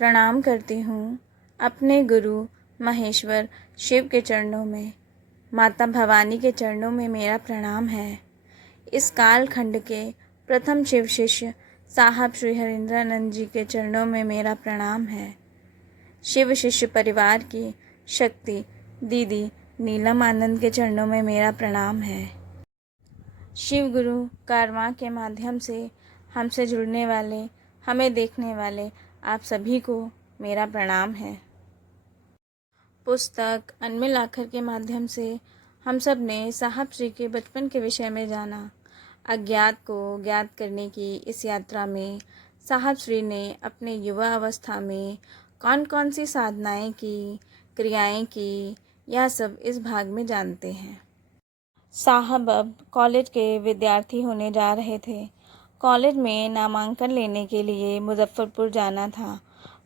प्रणाम करती हूँ अपने गुरु महेश्वर शिव के चरणों में। माता भवानी के चरणों में मेरा प्रणाम है। इस कालखंड के प्रथम शिव शिष्य साहब श्री हरिंद्रानंद जी के चरणों में मेरा प्रणाम है। शिव शिष्य परिवार की शक्ति दीदी नीलम आनंद के चरणों में मेरा प्रणाम है। शिव गुरु कारवां के माध्यम से हमसे जुड़ने वाले, हमें देखने वाले आप सभी को मेरा प्रणाम है। पुस्तक अनमिल आखर के माध्यम से हम सब ने साहब श्री के बचपन के विषय में जाना। अज्ञात को ज्ञात करने की इस यात्रा में साहब श्री ने अपने युवा अवस्था में कौन कौन सी साधनाएं की, क्रियाएं की, यह सब इस भाग में जानते हैं। साहब अब कॉलेज के विद्यार्थी होने जा रहे थे। कॉलेज में नामांकन लेने के लिए मुजफ्फरपुर जाना था।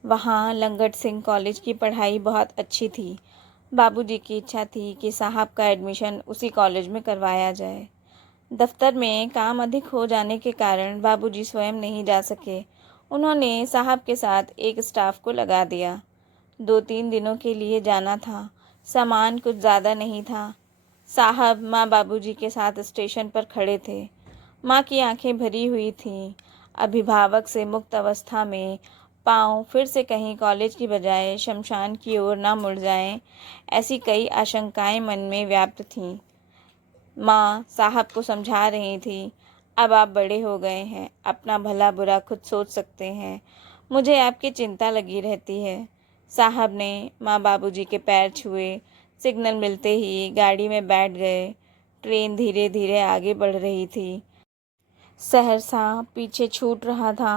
वहाँ लंगट सिंह कॉलेज की पढ़ाई बहुत अच्छी थी। बाबूजी की इच्छा थी कि साहब का एडमिशन उसी कॉलेज में करवाया जाए। दफ्तर में काम अधिक हो जाने के कारण बाबूजी स्वयं नहीं जा सके। उन्होंने साहब के साथ एक स्टाफ को लगा दिया। 2-3 दिनों के लिए जाना था। सामान कुछ ज़्यादा नहीं था। साहब माँ बाबूजी के साथ स्टेशन पर खड़े थे। माँ की आंखें भरी हुई थीं। अभिभावक से मुक्त अवस्था में पाँव फिर से कहीं कॉलेज की बजाय शमशान की ओर ना मुड़ जाएं, ऐसी कई आशंकाएं मन में व्याप्त थीं। माँ साहब को समझा रही थी, अब आप बड़े हो गए हैं, अपना भला बुरा खुद सोच सकते हैं, मुझे आपकी चिंता लगी रहती है। साहब ने माँ बाबूजी के पैर छुए। सिग्नल मिलते ही गाड़ी में बैठ गए। ट्रेन धीरे धीरे आगे बढ़ रही थी। सहरसा पीछे छूट रहा था।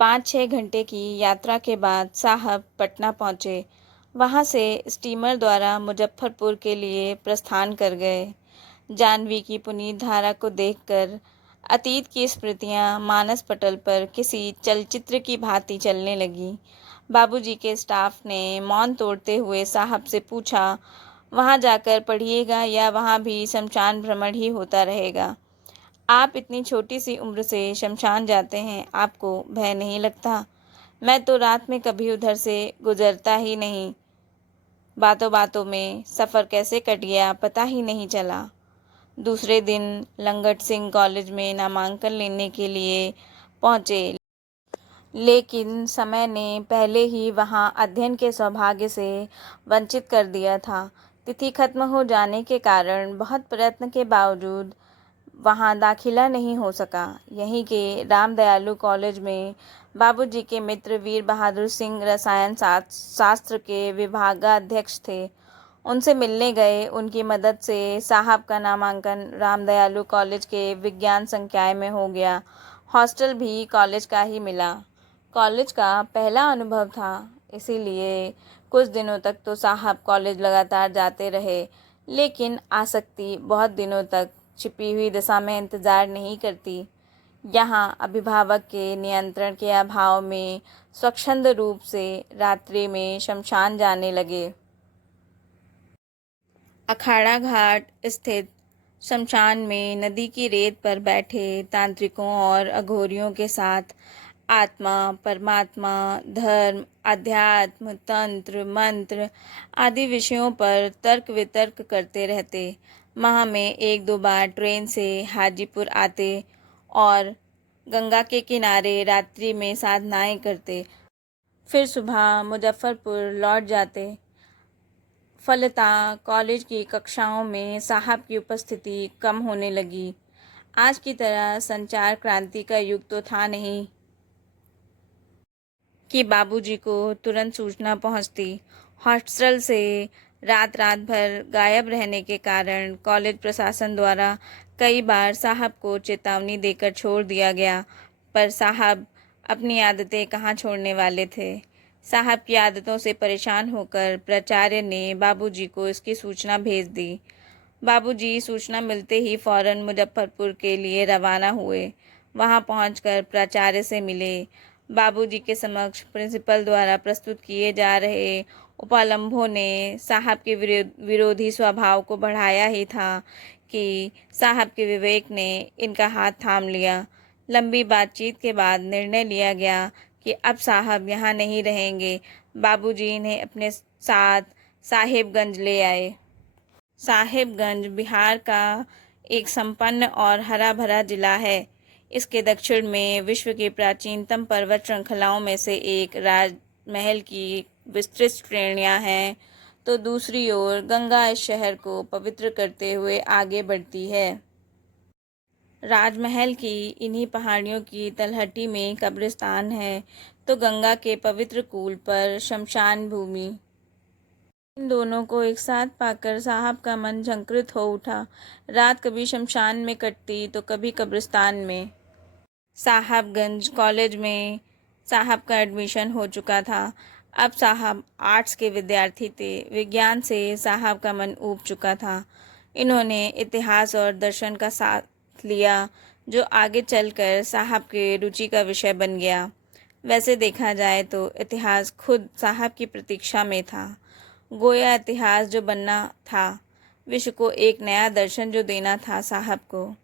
5-6 घंटे की यात्रा के बाद साहब पटना पहुँचे। वहाँ से स्टीमर द्वारा मुजफ्फरपुर के लिए प्रस्थान कर गए। जाह्नवी की पुनीत धारा को देखकर अतीत की स्मृतियाँ मानस पटल पर किसी चलचित्र की भांति चलने लगी। बाबूजी के स्टाफ ने मौन तोड़ते हुए साहब से पूछा, वहाँ जाकर पढ़िएगा या वहाँ भी शमशान भ्रमण ही होता रहेगा? आप इतनी छोटी सी उम्र से शमशान जाते हैं, आपको भय नहीं लगता? मैं तो रात में कभी उधर से गुजरता ही नहीं। बातों बातों में सफ़र कैसे कट गया पता ही नहीं चला। दूसरे दिन लंगट सिंह कॉलेज में नामांकन लेने के लिए पहुँचे, लेकिन समय ने पहले ही वहाँ अध्ययन के सौभाग्य से वंचित कर दिया था। तिथि खत्म हो जाने के कारण बहुत प्रयत्न के बावजूद वहाँ दाखिला नहीं हो सका। यहीं के राम दयालु कॉलेज में बाबूजी के मित्र वीर बहादुर सिंह रसायन शास्त्र के विभागाध्यक्ष थे। उनसे मिलने गए। उनकी मदद से साहब का नामांकन राम दयालु कॉलेज के विज्ञान संकाय में हो गया। हॉस्टल भी कॉलेज का ही मिला। कॉलेज का पहला अनुभव था, इसीलिए कुछ दिनों तक तो साहब कॉलेज लगातार जाते रहे, लेकिन आसक्ति बहुत दिनों तक छिपी हुई दशा में इंतज़ार नहीं करती। यहाँ अभिभावक के नियंत्रण के अभाव में स्वच्छंद रूप से रात्रि में शमशान जाने लगे। अखाड़ा घाट स्थित शमशान में नदी की रेत पर बैठे तांत्रिकों और अघोरियों के साथ आत्मा, परमात्मा, धर्म, अध्यात्म, तंत्र, मंत्र आदि विषयों पर तर्क वितर्क करते रहते। माह में 1-2 बार ट्रेन से हाजीपुर आते और गंगा के किनारे रात्रि में साधनाएं करते, फिर सुबह मुजफ्फरपुर लौट जाते। फलतः कॉलेज की कक्षाओं में साहब की उपस्थिति कम होने लगी। आज की तरह संचार क्रांति का युग तो था नहीं कि बाबूजी को तुरंत सूचना पहुंचती। हॉस्टल से रात भर गायब रहने के कारण कॉलेज प्रशासन द्वारा कई बार साहब को चेतावनी देकर छोड़ दिया गया, पर साहब अपनी आदतें कहाँ छोड़ने वाले थे। साहब की आदतों से परेशान होकर प्राचार्य ने बाबूजी को इसकी सूचना भेज दी। बाबूजी सूचना मिलते ही फौरन मुजफ्फरपुर के लिए रवाना हुए। वहां पहुंचकर प्राचार्य से मिले। बाबूजी के समक्ष प्रिंसिपल द्वारा प्रस्तुत किए जा रहे उपालंभों ने साहब के विरोधी स्वभाव को बढ़ाया ही था कि साहब के विवेक ने इनका हाथ थाम लिया। लंबी बातचीत के बाद निर्णय लिया गया कि अब साहब यहाँ नहीं रहेंगे। बाबूजी इन्हें अपने साथ साहिबगंज ले आए। साहिबगंज बिहार का एक संपन्न और हरा भरा जिला है। इसके दक्षिण में विश्व की प्राचीनतम पर्वत श्रृंखलाओं में से एक राजमहल की विस्तृत श्रेणियां हैं, तो दूसरी ओर गंगा इस शहर को पवित्र करते हुए आगे बढ़ती है। राजमहल की इन्हीं पहाड़ियों की तलहटी में कब्रिस्तान है, तो गंगा के पवित्र कूल पर शमशान भूमि। इन दोनों को एक साथ पाकर साहब का मन झंकृत हो उठा। रात कभी शमशान में कटती तो कभी कब्रिस्तान में। साहबगंज कॉलेज में साहब का एडमिशन हो चुका था। अब साहब आर्ट्स के विद्यार्थी थे। विज्ञान से साहब का मन ऊब चुका था। इन्होंने इतिहास और दर्शन का साथ लिया, जो आगे चलकर साहब के रुचि का विषय बन गया। वैसे देखा जाए तो इतिहास खुद साहब की प्रतीक्षा में था। गोया इतिहास जो बनना था, विश्व को एक नया दर्शन जो देना था साहब को।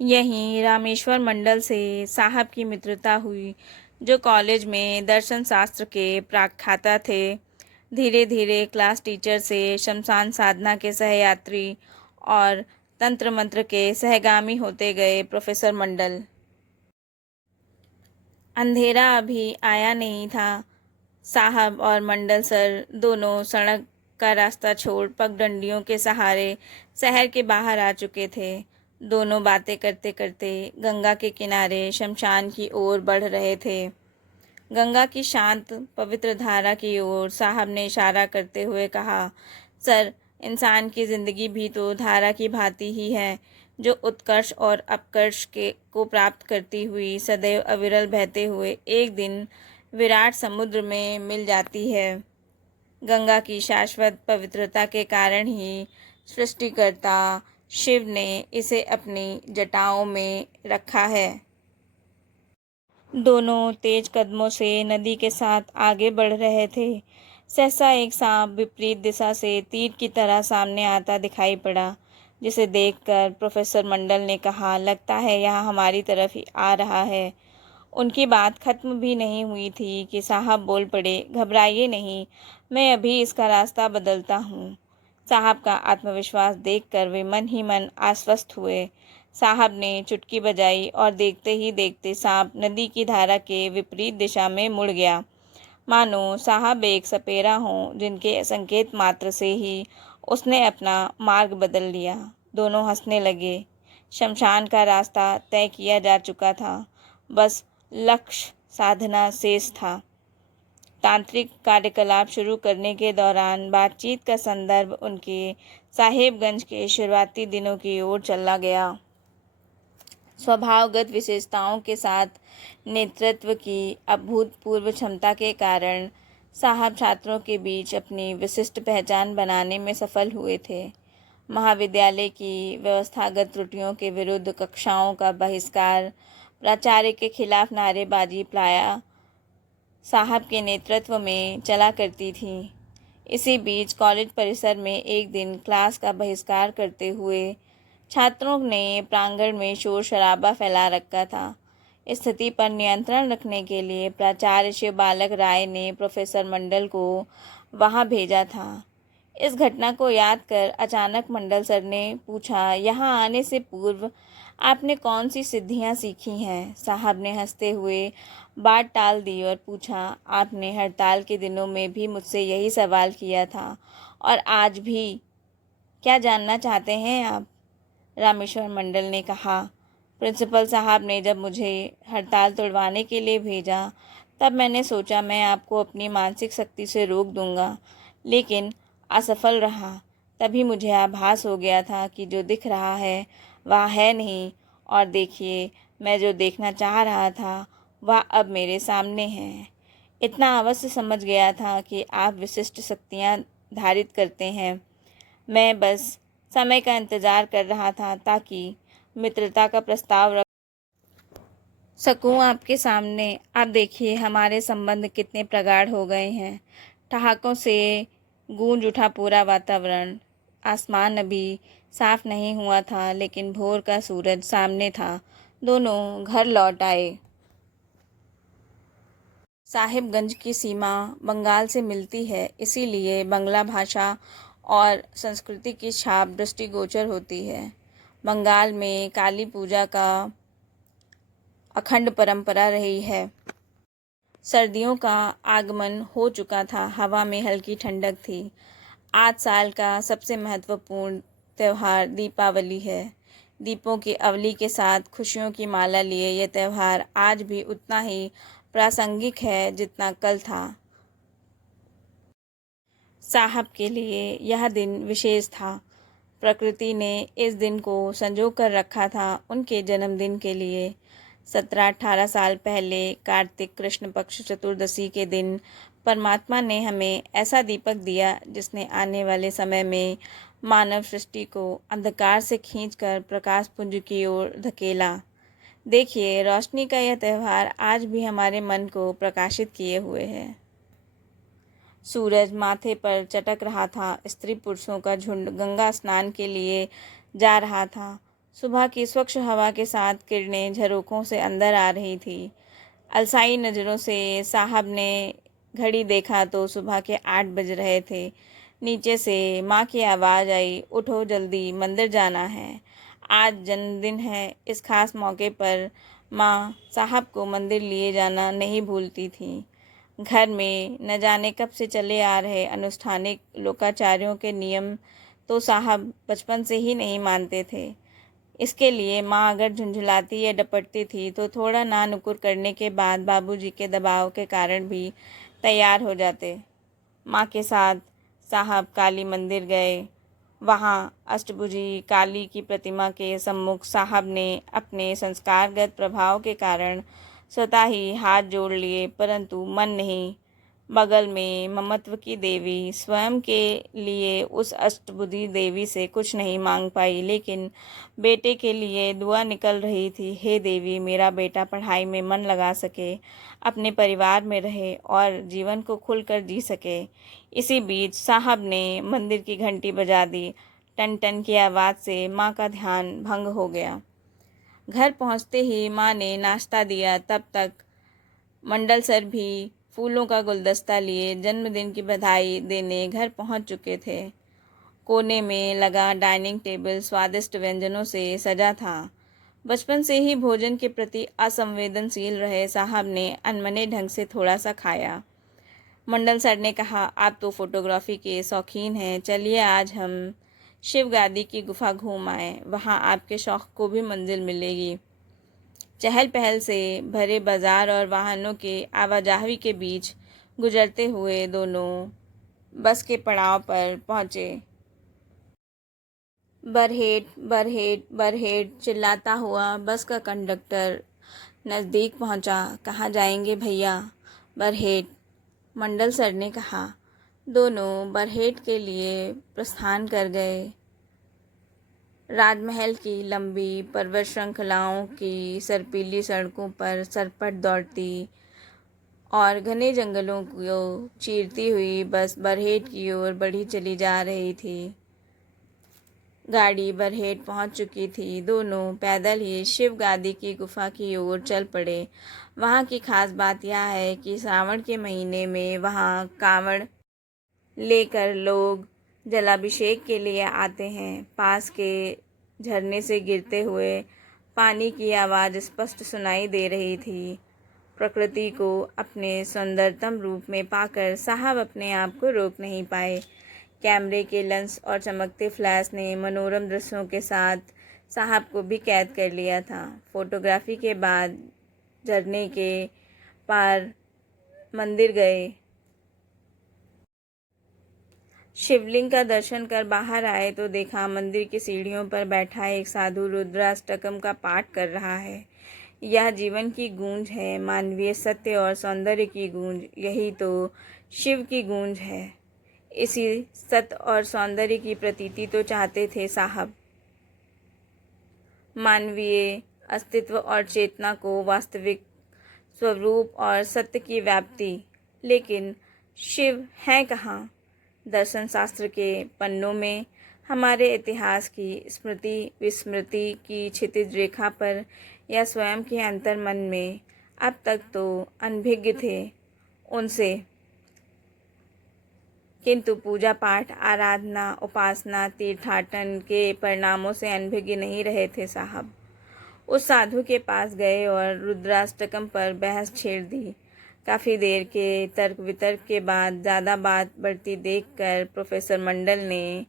यहीं रामेश्वर मंडल से साहब की मित्रता हुई, जो कॉलेज में दर्शन शास्त्र के प्रख्याता थे। धीरे धीरे क्लास टीचर से शमशान साधना के सहयात्री और तंत्र मंत्र के सहगामी होते गए प्रोफेसर मंडल। अंधेरा अभी आया नहीं था। साहब और मंडल सर दोनों सड़क का रास्ता छोड़ पगडंडियों के सहारे शहर के बाहर आ चुके थे। दोनों बातें करते करते गंगा के किनारे शमशान की ओर बढ़ रहे थे। गंगा की शांत पवित्र धारा की ओर साहब ने इशारा करते हुए कहा, सर, इंसान की जिंदगी भी तो धारा की भांति ही है, जो उत्कर्ष और अपकर्ष को प्राप्त करती हुई सदैव अविरल बहते हुए एक दिन विराट समुद्र में मिल जाती है। गंगा की शाश्वत पवित्रता के कारण ही सृष्टिकर्ता शिव ने इसे अपनी जटाओं में रखा है। दोनों तेज कदमों से नदी के साथ आगे बढ़ रहे थे। सहसा एक सांप विपरीत दिशा से तीर की तरह सामने आता दिखाई पड़ा, जिसे देखकर प्रोफेसर मंडल ने कहा, लगता है यह हमारी तरफ ही आ रहा है। उनकी बात खत्म भी नहीं हुई थी कि साहब बोल पड़े, घबराइए नहीं, मैं अभी इसका रास्ता बदलता हूँ। साहब का आत्मविश्वास देखकर वे मन ही मन आश्वस्त हुए। साहब ने चुटकी बजाई और देखते ही देखते सांप नदी की धारा के विपरीत दिशा में मुड़ गया, मानो साहब एक सपेरा हों जिनके संकेत मात्र से ही उसने अपना मार्ग बदल लिया। दोनों हंसने लगे। शमशान का रास्ता तय किया जा चुका था, बस लक्ष्य साधना शेष था। तांत्रिक कार्यकलाप शुरू करने के दौरान बातचीत का संदर्भ उनके साहेबगंज के शुरुआती दिनों की ओर चला गया। स्वभावगत विशेषताओं के साथ नेतृत्व की अभूतपूर्व क्षमता के कारण साहब छात्रों के बीच अपनी विशिष्ट पहचान बनाने में सफल हुए थे। महाविद्यालय की व्यवस्थागत त्रुटियों के विरुद्ध कक्षाओं का बहिष्कार, प्राचार्य के खिलाफ नारेबाजी प्रायः साहब के नेतृत्व में चला करती थी। इसी बीच कॉलेज परिसर में एक दिन क्लास का बहिष्कार करते हुए छात्रों ने प्रांगण में शोर शराबा फैला रखा था। स्थिति पर नियंत्रण रखने के लिए प्राचार्य शिव बालक राय ने प्रोफेसर मंडल को वहां भेजा था। इस घटना को याद कर अचानक मंडल सर ने पूछा, यहाँ आने से पूर्व आपने कौन सी सिद्धियां सीखी हैं? साहब ने हंसते हुए बात टाल दी और पूछा, आपने हड़ताल के दिनों में भी मुझसे यही सवाल किया था और आज भी। क्या जानना चाहते हैं आप? रामेश्वर मंडल ने कहा, प्रिंसिपल साहब ने जब मुझे हड़ताल तोड़वाने के लिए भेजा, तब मैंने सोचा मैं आपको अपनी मानसिक शक्ति से रोक दूंगा, लेकिन असफल रहा। तभी मुझे आभास हो गया था कि जो दिख रहा है वह है नहीं, और देखिए, मैं जो देखना चाह रहा था वह अब मेरे सामने है। इतना अवश्य समझ गया था कि आप विशिष्ट शक्तियाँ धारित करते हैं। मैं बस समय का इंतज़ार कर रहा था ताकि मित्रता का प्रस्ताव रख सकूं आपके सामने। आप देखिए हमारे संबंध कितने प्रगाढ़ हो गए हैं। ठहाकों से गूंज उठा पूरा वातावरण। आसमान अभी साफ नहीं हुआ था, लेकिन भोर का सूरज सामने था। दोनों घर लौट आए। साहिबगंज की सीमा बंगाल से मिलती है, इसीलिए बंगला भाषा और संस्कृति की छाप दृष्टिगोचर होती है। बंगाल में काली पूजा का अखंड परंपरा रही है। सर्दियों का आगमन हो चुका था, हवा में हल्की ठंडक थी। आज साल का सबसे महत्वपूर्ण त्यौहार दीपावली है। दीपों की अवली के साथ खुशियों की माला लिए यह त्यौहार आज भी उतना ही प्रासंगिक है जितना कल था। साहब के लिए यह दिन विशेष था। प्रकृति ने इस दिन को संजो कर रखा था उनके जन्मदिन के लिए। 17-18 साल पहले कार्तिक कृष्ण पक्ष चतुर्दशी के दिन परमात्मा ने हमें ऐसा दीपक दिया जिसने आने वाले समय में मानव सृष्टि को अंधकार से खींचकर प्रकाश पुंज की ओर धकेला। देखिए, रोशनी का यह त्यौहार आज भी हमारे मन को प्रकाशित किए हुए है। सूरज माथे पर चटक रहा था। स्त्री पुरुषों का झुंड गंगा स्नान के लिए जा रहा था। सुबह की स्वच्छ हवा के साथ किरणें झरोखों से अंदर आ रही थी। अलसाई नज़रों से साहब ने घड़ी देखा तो सुबह के 8 बज रहे थे। नीचे से माँ की आवाज़ आई, उठो जल्दी, मंदिर जाना है। आज जन्मदिन है। इस खास मौके पर माँ साहब को मंदिर लिए जाना नहीं भूलती थी। घर में न जाने कब से चले आ रहे अनुष्ठानिक लोकाचार्यों के नियम तो साहब बचपन से ही नहीं मानते थे। इसके लिए माँ अगर झुंझुलाती या डपटती थी तो थोड़ा ना नुकुर करने के बाद बाबूजी के दबाव के कारण भी तैयार हो जाते। माँ के साथ साहब काली मंदिर गए। वहाँ अष्टभुजी काली की प्रतिमा के सम्मुख साहब ने अपने संस्कारगत प्रभाव के कारण स्वतः ही हाथ जोड़ लिए, परंतु मन नहीं। बगल में ममत्व की देवी स्वयं के लिए उस अष्टभुजी देवी से कुछ नहीं मांग पाई, लेकिन बेटे के लिए दुआ निकल रही थी, हे देवी, मेरा बेटा पढ़ाई में मन लगा सके, अपने परिवार में रहे और जीवन को खुलकर जी सके। इसी बीच साहब ने मंदिर की घंटी बजा दी। टन टन की आवाज़ से माँ का ध्यान भंग हो गया। घर पहुँचते ही माँ ने नाश्ता दिया। तब तक मंडल सर भी फूलों का गुलदस्ता लिए जन्मदिन की बधाई देने घर पहुँच चुके थे। कोने में लगा डाइनिंग टेबल स्वादिष्ट व्यंजनों से सजा था। बचपन से ही भोजन के प्रति असंवेदनशील रहे साहब ने अनमने ढंग से थोड़ा सा खाया। मंडल सर ने कहा, आप तो फोटोग्राफी के शौकीन हैं, चलिए आज हम शिव गादी की गुफा घूम आए, वहाँ आपके शौक़ को भी मंजिल मिलेगी। चहल पहल से भरे बाजार और वाहनों के आवाजाही के बीच गुजरते हुए दोनों बस के पड़ाव पर पहुँचे। बरहेट बरहेट बरहेट चिल्लाता हुआ बस का कंडक्टर नज़दीक पहुँचा। कहाँ जाएंगे भैया? बरहेट, मंडल सर ने कहा। दोनों बरहेट के लिए प्रस्थान कर गए। राजमहल की लंबी पर्वत श्रृंखलाओं की सर्पीली सड़कों पर सरपट दौड़ती और घने जंगलों को चीरती हुई बस बरहेट की ओर बढ़ी चली जा रही थी। गाड़ी बरहेट पहुंच चुकी थी। दोनों पैदल ही शिव गादी की गुफा की ओर चल पड़े। वहाँ की खास बात यह है कि श्रावण के महीने में वहाँ कांवड़ लेकर लोग जलाभिषेक के लिए आते हैं। पास के झरने से गिरते हुए पानी की आवाज़ स्पष्ट सुनाई दे रही थी। प्रकृति को अपने सुंदरतम रूप में पाकर साहब अपने आप को रोक नहीं पाए। कैमरे के लेंस और चमकते फ्लैश ने मनोरम दृश्यों के साथ साहब को भी कैद कर लिया था। फोटोग्राफी के बाद झरने के पार मंदिर गए। शिवलिंग का दर्शन कर बाहर आए तो देखा मंदिर की सीढ़ियों पर बैठा एक साधु रुद्राष्टकम का पाठ कर रहा है। यह जीवन की गूंज है, मानवीय सत्य और सौंदर्य की गूंज। यही तो शिव की गूंज है। इसी सत्य और सौंदर्य की प्रतीति तो चाहते थे साहब। मानवीय अस्तित्व और चेतना को वास्तविक स्वरूप और सत्य की व्याप्ति। लेकिन शिव है कहाँ? दर्शन शास्त्र के पन्नों में, हमारे इतिहास की स्मृति विस्मृति की क्षितिज रेखा पर या स्वयं के अंतर्मन में अब तक तो अनभिज्ञ थे। उनसे, किंतु पूजा पाठ, आराधना, उपासना, तीर्थाटन के परिणामों से अनभिज्ञ नहीं रहे थे साहब। उस साधु के पास गए और रुद्राष्टकम पर बहस छेड़ दी। काफ़ी देर के तर्क वितर्क के बाद ज़्यादा बात बढ़ती देखकर प्रोफेसर मंडल ने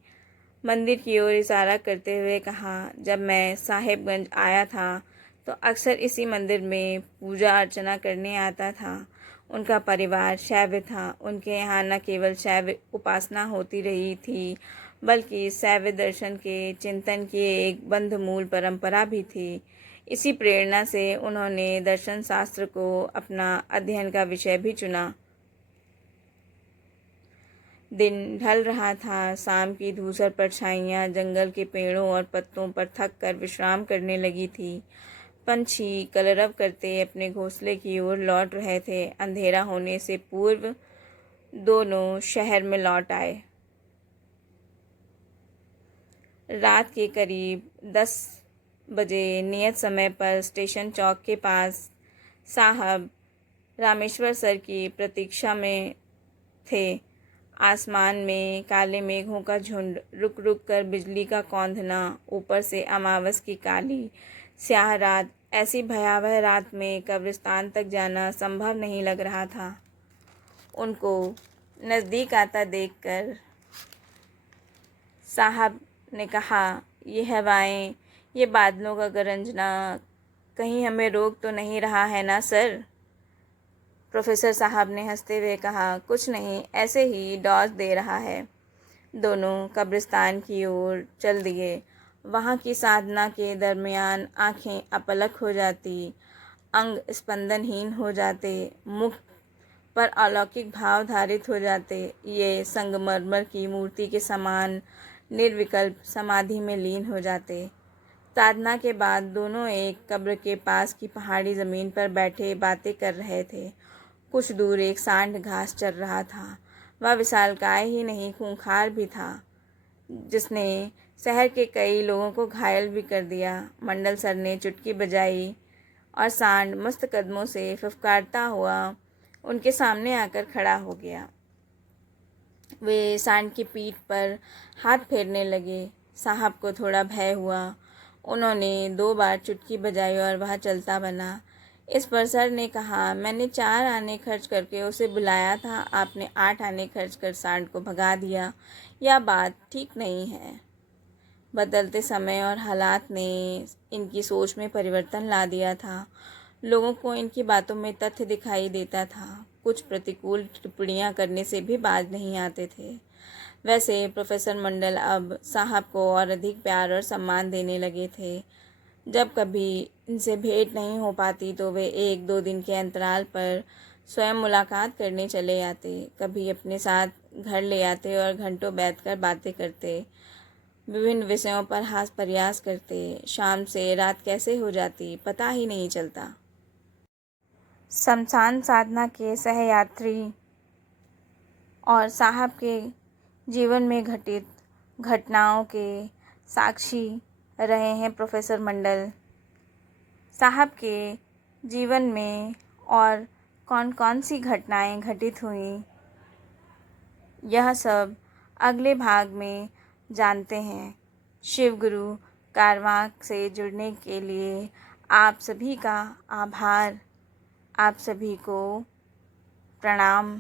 मंदिर की ओर इशारा करते हुए कहा, जब मैं साहेबगंज आया था तो अक्सर इसी मंदिर में पूजा अर्चना करने आता था। उनका परिवार शैव था। उनके यहाँ न केवल शैव उपासना होती रही थी, बल्कि शैव दर्शन के चिंतन की एक बंधमूल परंपरा भी थी। इसी प्रेरणा से उन्होंने दर्शन शास्त्र को अपना अध्ययन का विषय भी चुना। दिन ढल रहा था। शाम की धूसर परछाइयाँ जंगल के पेड़ों और पत्तों पर थक कर विश्राम करने लगी थी। पंछी कलरव करते अपने घोंसले की ओर लौट रहे थे। अंधेरा होने से पूर्व दोनों शहर में लौट आए। रात के करीब 10 बजे नियत समय पर स्टेशन चौक के पास साहब रामेश्वर सर की प्रतीक्षा में थे। आसमान में काले मेघों का झुंड, रुक रुक कर बिजली का कौंधना, ऊपर से अमावस की काली स्याह रात। ऐसी भयावह रात में कब्रिस्तान तक जाना संभव नहीं लग रहा था। उनको नज़दीक आता देखकर साहब ने कहा, ये हवाएं, ये बादलों का गरजना कहीं हमें रोक तो नहीं रहा है ना सर? प्रोफेसर साहब ने हंसते हुए कहा, कुछ नहीं, ऐसे ही डॉज दे रहा है। दोनों कब्रिस्तान की ओर चल दिए। वहाँ की साधना के दरमियान आंखें अपलक हो जाती, अंग स्पंदनहीन हो जाते, मुख पर अलौकिक भाव धारित हो जाते। ये संगमरमर की मूर्ति के समान निर्विकल्प समाधि में लीन हो जाते। साधना के बाद दोनों एक कब्र के पास की पहाड़ी ज़मीन पर बैठे बातें कर रहे थे। कुछ दूर एक सांड घास चर रहा था। वह विशालकाय ही नहीं, खूंखार भी था, जिसने शहर के कई लोगों को घायल भी कर दिया। मंडल सर ने चुटकी बजाई और सांड मस्त कदमों से फुफकारता हुआ उनके सामने आकर खड़ा हो गया। वे सांड की पीठ पर हाथ फेरने लगे। साहब को थोड़ा भय हुआ। उन्होंने 2 बार चुटकी बजाई और वह चलता बना। इस पर सर ने कहा, मैंने 4 आने खर्च करके उसे बुलाया था, आपने 8 आने खर्च कर सांड को भगा दिया। यह बात ठीक नहीं है। बदलते समय और हालात ने इनकी सोच में परिवर्तन ला दिया था। लोगों को इनकी बातों में तथ्य दिखाई देता था। कुछ प्रतिकूल टिप्पणियां करने से भी बाज नहीं आते थे। वैसे प्रोफेसर मंडल अब साहब को और अधिक प्यार और सम्मान देने लगे थे। जब कभी इनसे भेंट नहीं हो पाती तो वे 1-2 दिन के अंतराल पर स्वयं मुलाकात करने चले आते। कभी अपने साथ घर ले आते और घंटों बैठकर बातें करते, विभिन्न विषयों पर हास प्रयास करते। शाम से रात कैसे हो जाती पता ही नहीं चलता। शमशान साधना के सहयात्री और साहब के जीवन में घटित घटनाओं के साक्षी रहे हैं प्रोफेसर मंडल। साहब के जीवन में और कौन कौन सी घटनाएं घटित हुईं, यह सब अगले भाग में जानते हैं। शिव गुरु कारवां से जुड़ने के लिए आप सभी का आभार। आप सभी को प्रणाम।